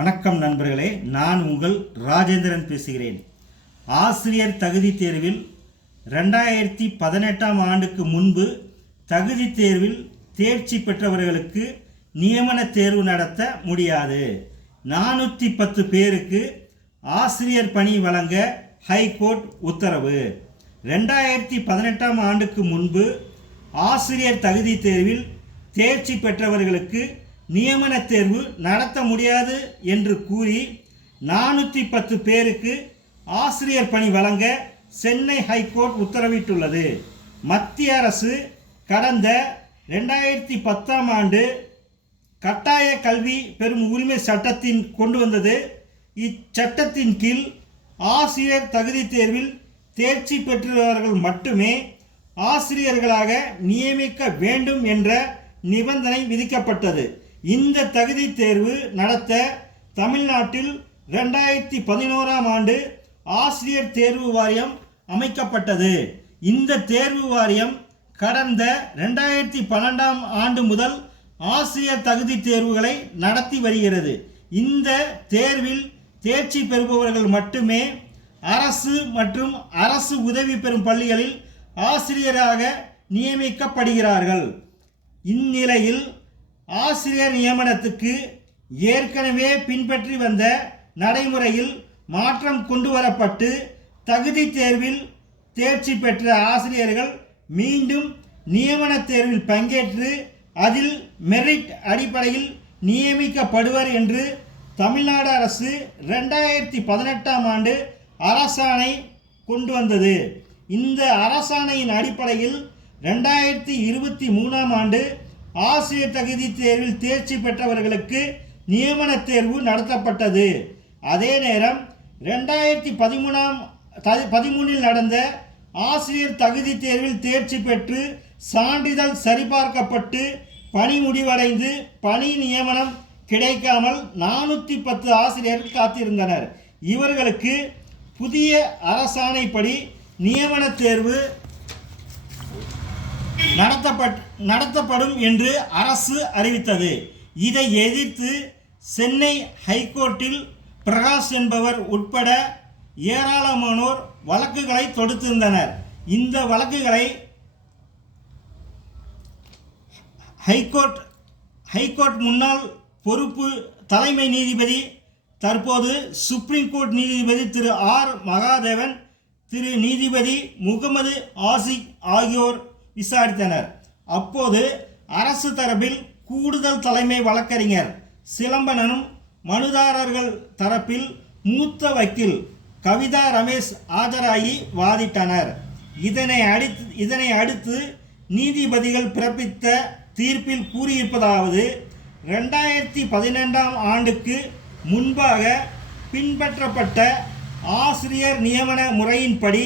வணக்கம் நண்பர்களே நான் உங்கள் ராஜேந்திரன் பேசுகிறேன். ஆசிரியர் தகுதி தேர்வில் ரெண்டாயிரத்தி பதினெட்டாம் ஆண்டுக்கு முன்பு தகுதி தேர்வில் தேர்ச்சி பெற்றவர்களுக்கு நியமன தேர்வு நடத்த முடியாது. நானூற்றி பத்து பேருக்கு ஆசிரியர் பணி வழங்க ஹைகோர்ட் உத்தரவு. ரெண்டாயிரத்தி பதினெட்டாம் ஆண்டுக்கு முன்பு ஆசிரியர் தகுதி தேர்வில் தேர்ச்சி பெற்றவர்களுக்கு நியமன தேர்வு நடத்த முடியாது என்று கூறி நானூற்றி பத்து பேருக்கு ஆசிரியர் பணி வழங்க சென்னை ஹைகோர்ட் உத்தரவிட்டுள்ளது. மத்திய அரசு கடந்த ரெண்டாயிரத்தி பத்தாம் ஆண்டு கட்டாய கல்வி பெறும் உரிமை சட்டத்தின் கொண்டு வந்தது. இச்சட்டத்தின் கீழ் ஆசிரியர் தகுதி தேர்வில் தேர்ச்சி பெற்றவர்கள் மட்டுமே ஆசிரியர்களாக நியமிக்க வேண்டும் என்ற நிபந்தனை விதிக்கப்பட்டது. இந்த தகுதி தேர்வு நடத்த தமிழ்நாட்டில் ரெண்டாயிரத்தி பதினோராம் ஆண்டு ஆசிரியர் தேர்வு வாரியம் அமைக்கப்பட்டது. இந்த தேர்வு வாரியம் கடந்த ரெண்டாயிரத்தி பன்னெண்டாம் ஆண்டு முதல் ஆசிரியர் தகுதி தேர்வுகளை நடத்தி வருகிறது. இந்த தேர்வில் தேர்ச்சி பெறுபவர்கள் மட்டுமே அரசு மற்றும் அரசு உதவி பெறும் பள்ளிகளில் ஆசிரியராக நியமிக்கப்படுகிறார்கள். இந்நிலையில் ஆசிரியர் நியமனத்துக்கு ஏற்கனவே பின்பற்றி வந்த நடைமுறையில் மாற்றம் கொண்டு வரப்பட்டு தகுதி தேர்வில் தேர்ச்சி பெற்ற ஆசிரியர்கள் மீண்டும் நியமன தேர்வில் பங்கேற்று அதில் மெரிட் அடிப்படையில் நியமிக்கப்படுவர் என்று தமிழ்நாடு அரசு ரெண்டாயிரத்தி பதினெட்டாம் ஆண்டு அரசாணை கொண்டு வந்தது. இந்த அரசாணையின் அடிப்படையில் ரெண்டாயிரத்தி இருபத்தி மூணாம் ஆண்டு ஆசிரியர் தகுதி தேர்வில் தேர்ச்சி பெற்றவர்களுக்கு நியமன தேர்வு நடத்தப்பட்டது. அதே நேரம் ரெண்டாயிரத்தி பதிமூணாம் த- பதிமூணில் நடந்த ஆசிரியர் தகுதி தேர்வில் தேர்ச்சி பெற்று சான்றிதழ் சரிபார்க்கப்பட்டு பணி முடிவடைந்து பணி நியமனம் கிடைக்காமல் நானூற்றி பத்து ஆசிரியர்கள் காத்திருந்தனர். இவர்களுக்கு புதிய அரசாணைப்படி நியமன தேர்வு நடத்தப்பட் நடத்தப்படும் என்று அரசு அறிவித்தது. இதை எதிர்த்து சென்னை ஹைகோர்ட்டில் பிரகாஷ் என்பவர் உட்பட ஏராளமானோர் வழக்குகளை தொடுத்திருந்தனர். இந்த வழக்குகளை ஹைகோர்ட் ஹைகோர்ட் முன்னாள் பொறுப்பு தலைமை நீதிபதி தற்போது சுப்ரீம் கோர்ட் நீதிபதி திரு ஆர் மகாதேவன் திரு நீதிபதி முகமது ஆசிக் ஆகியோர் விசாரித்தனர். அப்போது அரசு தரப்பில் கூடுதல் தலைமை வழக்கறிஞர் சிலம்பனனும் மனுதாரர்கள் தரப்பில் மூத்த வக்கீல் கவிதா ரமேஷ் ஆஜராகி வாதிட்டனர். இதனை அடுத்து இதனை அடுத்து நீதிபதிகள் பிறப்பித்த தீர்ப்பில் கூறியிருப்பதாவது ரெண்டாயிரத்தி பதினெண்டாம் ஆண்டுக்கு முன்பாக பின்பற்றப்பட்ட ஆசிரியர் நியமன முறையின்படி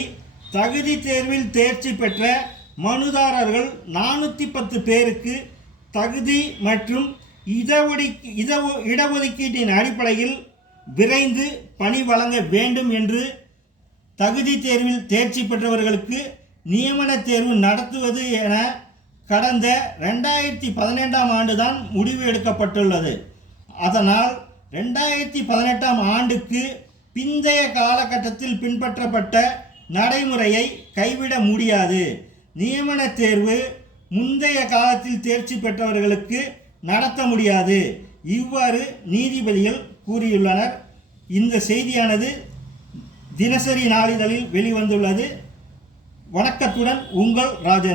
தகுதி தேர்வில் தேர்ச்சி பெற்ற மனுதாரர்கள் நானூற்றி பத்து பேருக்கு தகுதி மற்றும் இடஒடி இட இடஒதுக்கீட்டின் அடிப்படையில் விரைந்து பணி வழங்க வேண்டும் என்று தகுதி தேர்வில் தேர்ச்சி பெற்றவர்களுக்கு நியமன தேர்வு நடத்துவது என கடந்த ரெண்டாயிரத்தி பதினெண்டாம் ஆண்டு தான் முடிவு எடுக்கப்பட்டுள்ளது. அதனால் ரெண்டாயிரத்தி பதினெட்டாம் ஆண்டுக்கு பிந்தைய காலகட்டத்தில் பின்பற்றப்பட்ட நடைமுறையை கைவிட முடியாது. நியமன தேர்வு முந்தைய காலத்தில் தேர்ச்சி பெற்றவர்களுக்கு நடத்த முடியாது. இவ்வாறு நீதிபதிகள் கூறியுள்ளனர். இந்த செய்தியானது தினசரி நாளிதழில் வெளிவந்துள்ளது. வணக்கத்துடன் உங்கள் ராஜேந்திரன்.